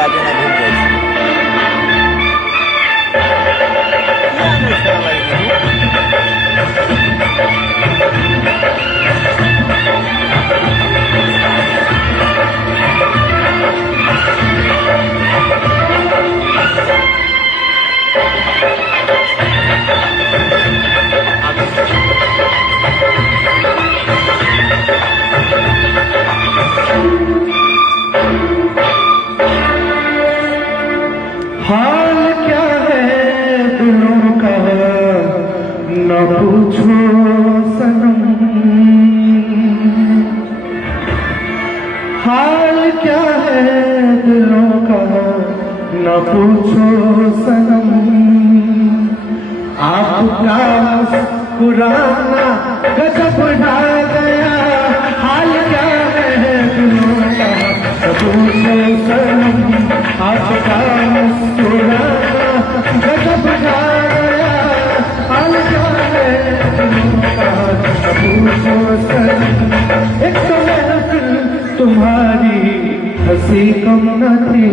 यादें ना भूल जाए। हाल क्या है दिलों का न पूछो सनम, हाल क्या है दिलों का न पूछो सनम। आपका मुस्कुराना गजब ढा गया, हाल क्या है दिलों का न पूछो सनम। आपका मुस्कुराना गजब ढा गया, हाल क्या है दिलों का न पूछो सनम। एक तो महफिल तुम्हारी हंसी कम न थी,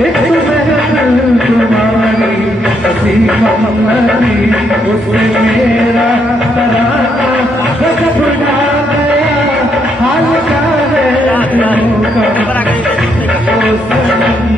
एक तो महफिल तुम्हारी हंसी कम न थी, उसमें मेरा तराना गजब ढा गया, हाल क्या है दिलों का ओ सनम।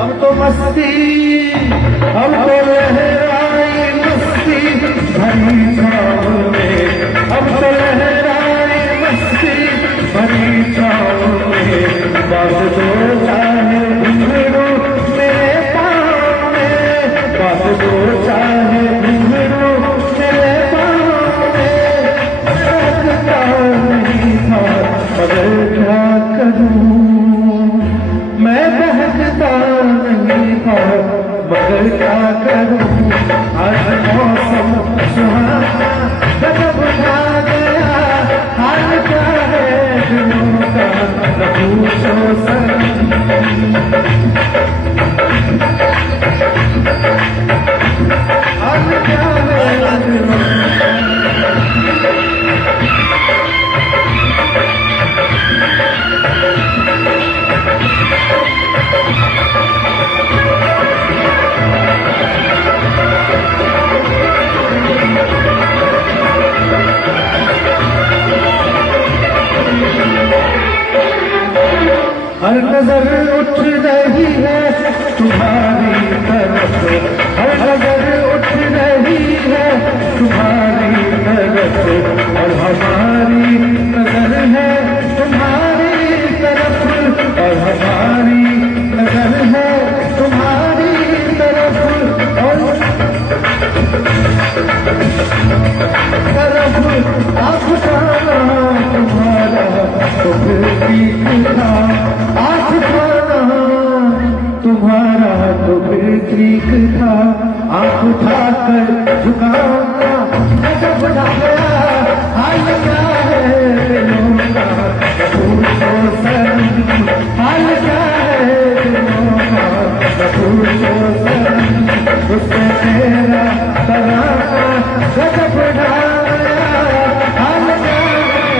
अब तो मस्ती, अब तो लहराई मस्ती भरी छाँव में, अब तो लहराई मस्ती भरी छाँव में। बात दो चाहे घुंघरू मेरे पाँव में, बात दो चाहे घुंघरू मेरे पाँव में। रखता नहीं था मगर क्या करूँ, मैं बहकता नहीं था मगर क्या करूं। आज मौसम सुहाना गजब ढा गया, हाल क्या है दिलों का न पूछो सनम। हाल क्या है दिलों का। हर नजर उठ रही है तुम्हारी तरफ, हर नजर उठ रही है तुम्हारी तरफ, और हमारी नजर है तुम्हारी तरफ, और हमारी नजर है तुम्हारी तरफ। और तरफ आपका तुम्हारा तो फिर ठीक था, आँख खाना तुम्हारा तो फिर ठीक था। आँख उठाकर झुकाना गजब ढा गया, हाल क्या है दिलों का न पूछो सनम। हाल क्या है दिलों का न पूछो सनम, उसमें मेरा तराना गजब ढा गया, हाल क्या है।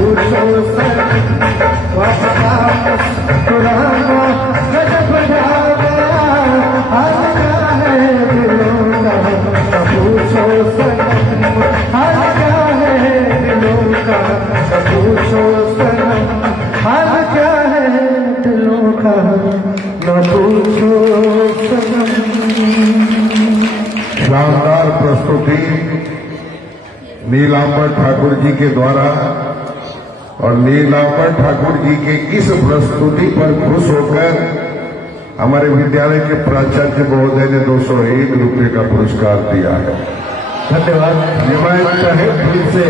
पूछो सनम वापस पुराना गजब जागा हाल क्या है दिलों का न पूछो सनम हाल क्या है दिलों का न पूछो सनम हाल क्या है दिलों का न पूछो सनम। शानदार प्रस्तुति नीलांबर ठाकुर जी के द्वारा, और नीलांबर ठाकुर जी के इस प्रस्तुति पर खुश होकर हमारे विद्यालय के प्राचार्य महोदय ने 201 रुपये का पुरस्कार दिया है। धन्यवाद। मैं चाहे फिर से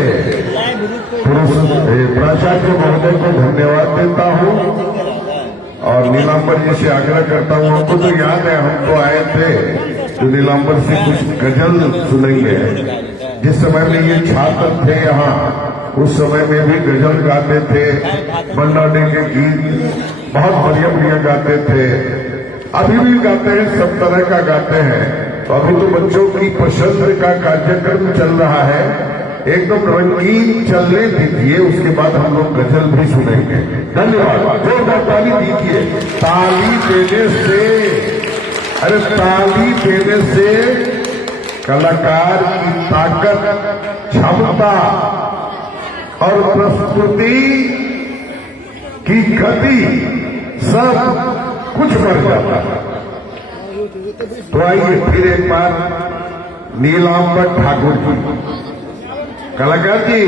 प्राचार्य महोदय को धन्यवाद देता हूँ और नीलांबर जी से आग्रह करता हूँ। हमको तो याद है, हम तो आए थे तो नीलांबर से कुछ गजल सुनेंगे। जिस समय में ये छात्र थे यहाँ, उस समय में भी गजल गाते थे, बन्ना डे के गीत बहुत बढ़िया बढ़िया गाते थे, अभी भी गाते हैं, सब तरह का गाते हैं। तो अभी तो बच्चों की पसंद का कार्यक्रम चल रहा है, एकदम रंगीन चलने दीजिए, उसके बाद हम लोग गजल भी सुनेंगे। धन्यवाद। जोरदार ताली दीजिए। ताली देने से, अरे ताली देने से कलाकार की ताकत, क्षमता और प्रस्तुति की गति सब कुछ बढ़ जाता है। तो आइए फिर एक बार नीलांबर ठाकुर जी, कलाकार जी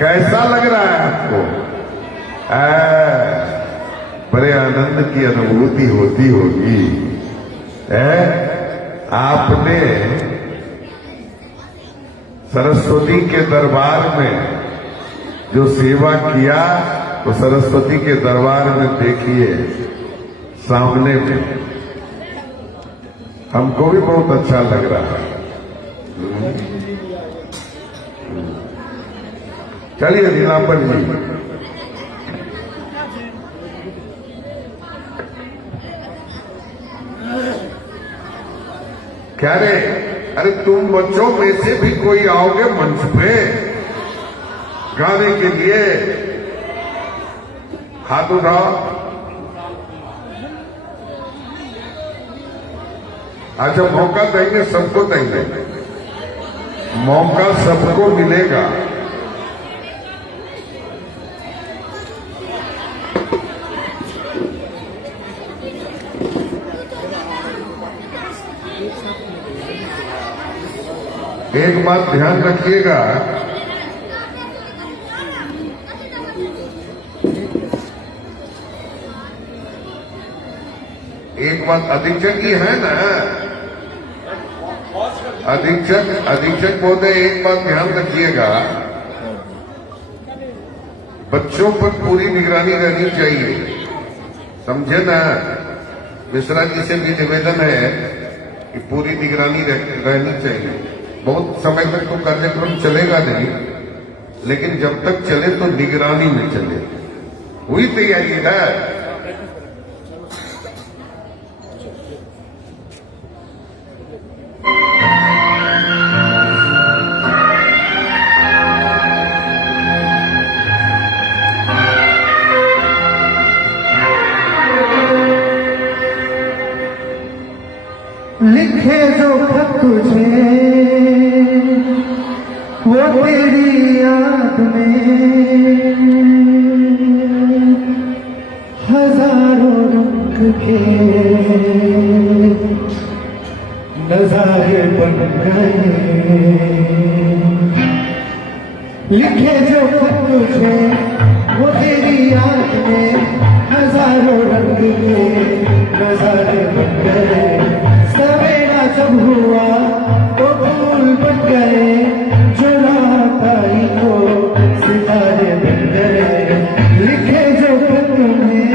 कैसा लग रहा है आपको? बड़े आनंद की अनुभूति होती होगी। आपने सरस्वती के दरबार में जो सेवा किया, तो सरस्वती के दरबार में देखिए सामने में, हमको भी बहुत अच्छा लग रहा है। चलिए नीलांबर जी, क्या रे? अरे तुम बच्चों में से भी कोई आओगे मंच पे गाने के लिए? हाथ उठाओ। अच्छा, मौका देंगे, सबको देंगे, मौका सबको मिलेगा। एक बात ध्यान रखिएगा, एक बात अधीक्षक ही है ना, अधीक्षक महोदय, एक बात ध्यान रखिएगा, बच्चों पर पूरी निगरानी रहनी चाहिए, समझे ना? मिश्रा जी से भी निवेदन है कि पूरी निगरानी रहनी चाहिए। बहुत समय तक तो कार्यक्रम चलेगा नहीं, लेकिन जब तक चले तो निगरानी में चले। हुई तैयारी है? लिखे जो खत तुझे वो तेरी याद में हजारों रंग के नजारे बन गए। लिखे जो खत तुझे वो तेरी याद में हजारों रंग के नजारे बन गए। सवेरा जब हुआ तो फूल बन गए, जो रात आई तो सितारे बन गए। लिखे जो खत तुम्हें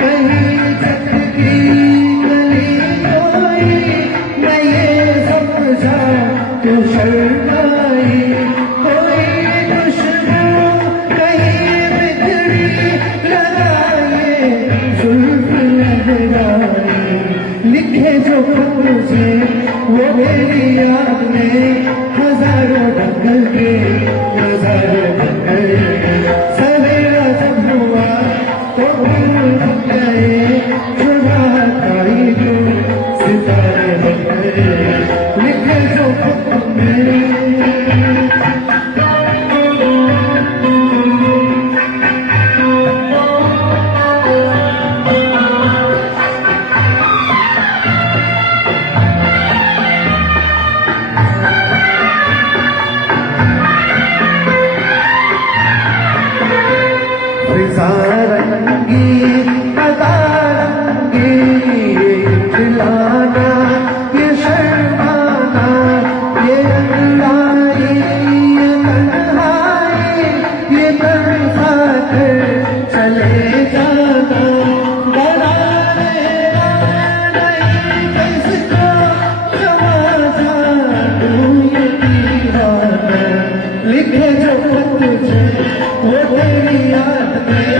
कहीं झटकी गली कोई मैं ये समझा तू शर्माई कोई खुशबू कहीं बिखरी लगाए जुल्फ लहराए लिखे जो खत तुझे वो मेरी याद में हजारों रंग के नजारे बन गए सवेरा जब हुआ तो भूल गए जो बात आई तो सितारे बन गए लिखे जो खत में सारंगी अदारंगी खिलाना ये शर्माना ये अंगड़ाई ये तन्हाई ये तन्हा कर चले जाना बनाने नहीं किसको समाजा तू ये दीवाना लिखे जो तुझे वो तेरी याद में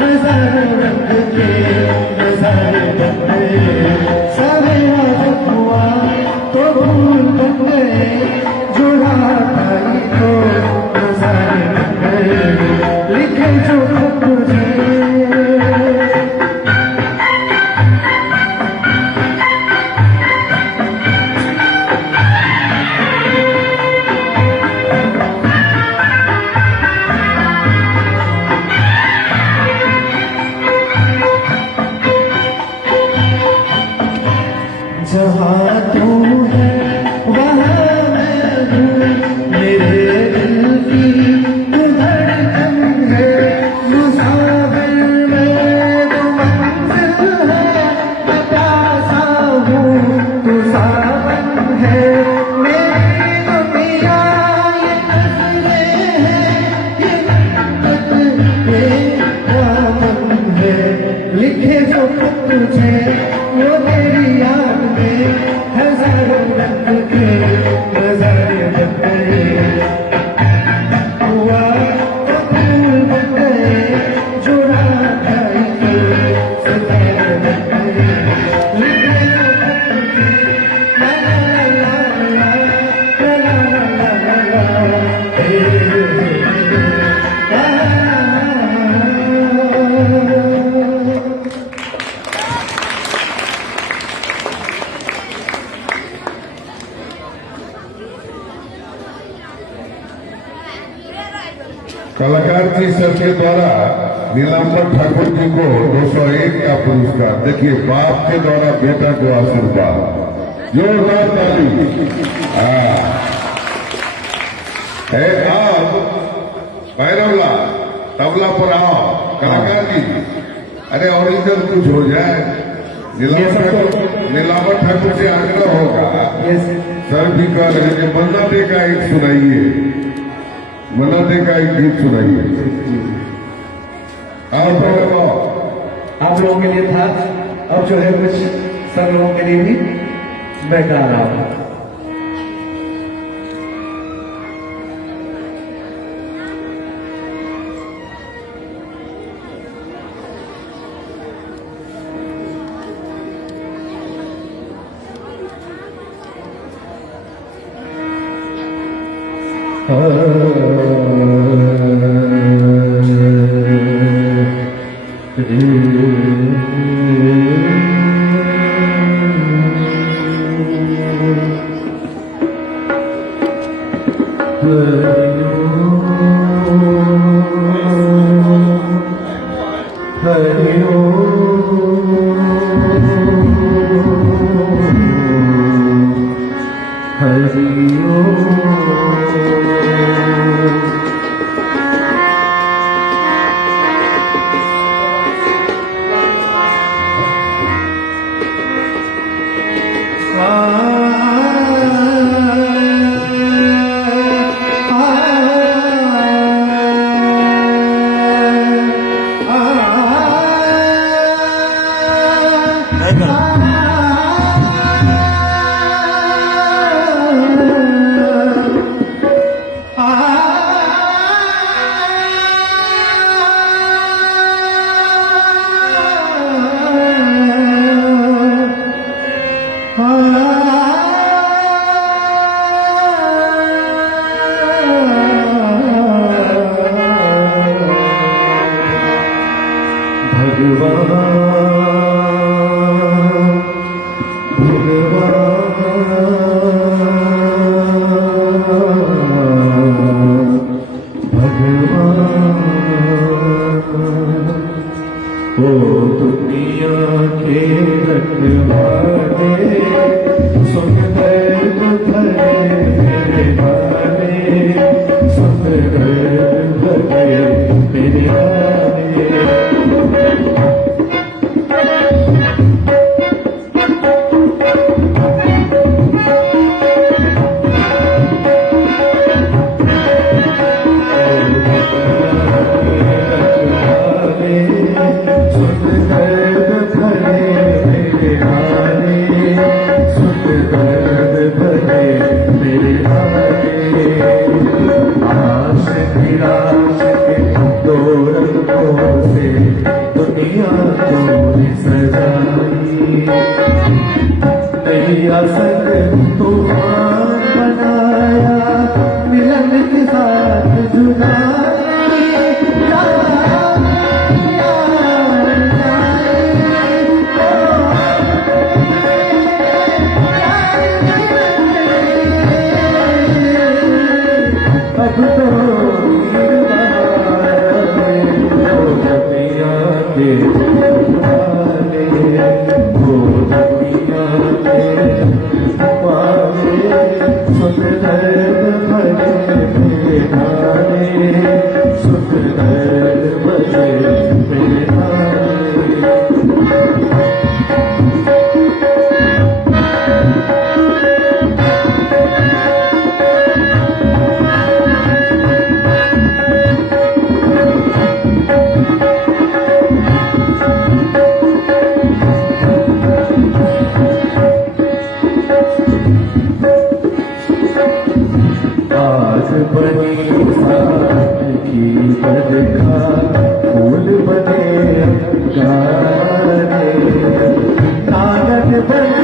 हजारों रंग के नजारे बन गए सवेरा जब हुआ तो भूल बन गए जो रात आई तो नजारे बन गए लिखे जो तुझे जहाँ तू है वहाँ मैं हूँ मेरे दिल की तू धड़कन है मुसाफिर में तू मंजिल है मैं प्यासा हूँ तू सावन है मेरी दुनिया ये नज़रें हैं ये नज़रें ये दामन है लिखे जो खत तुझे वो तेरी याद में हजारों रंग के नजारे बन गए हुआ तो फूल बन गए जो रात आई तो सितारे बन गए लिखे जो खत तुझे ला ला ला ला ला ला ला ला कलाकार जी सर के द्वारा नीलांबर ठाकुर जी को 201 का पुरस्कार। देखिए, बाप के द्वारा बेटा को आशीर्वाद, जोरदार ताली। है आप भैरवला तबला पर आओ कलाकार जी। अरे ओरिजिनल कुछ हो जाए। नीलांबर ठाकुर से आग्रह होगा, सर भी कह रहे हैं मन्ना दे का एक सुनाइए, मन्ना दे का एक गीत सुनाइए। आप लोगों के लिए था, अब जो है कुछ सब लोगों के लिए भी मैं गा रहा हूं। ओ दुनिया के रखवाले सुख दर्द भरे मेरे वाले सुख दर्द भरे मेरे वाले संग तूफान बनाया मिलन के साथ जुदाई अब तो फूल बने कागज बन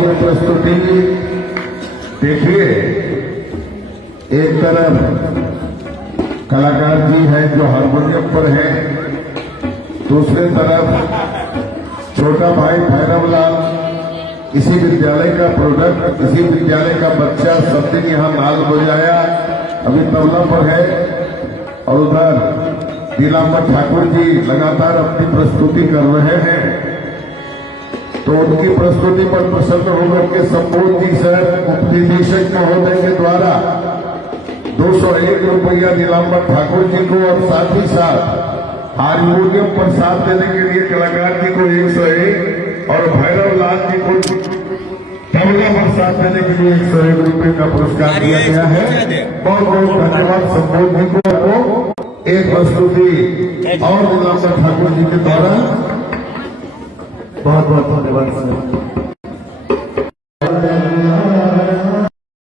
ये प्रस्तुति देखिए, एक तरफ कलाकार जी हैं जो हारमोनियम पर हैं, दूसरे तरफ छोटा भाई भैरवलाल, इसी विद्यालय का प्रोडक्ट, इसी विद्यालय का बच्चा, सब दिन यहाँ नाल बजाया, अभी तबला पर है। और उधर नीलांबर ठाकुर जी लगातार अपनी प्रस्तुति कर रहे हैं, तो उनकी प्रस्तुति पर प्रसन्न होकर के संबोध जी सर उपनिदेशक महोदय के द्वारा 201 रुपया नीलांबर ठाकुर जी को और साथ ही साथ हारमोनियम पर साथ देने के लिए कलाकार जी को 101 और भैरव लाल जी को तबला पर साथ देने के लिए 101 रुपये का पुरस्कार दिया गया है। बहुत बहुत धन्यवाद संबोध जी को। एक प्रस्तुति और नीलांबर ठाकुर जी के द्वारा। बहुत बहुत धन्यवाद सर।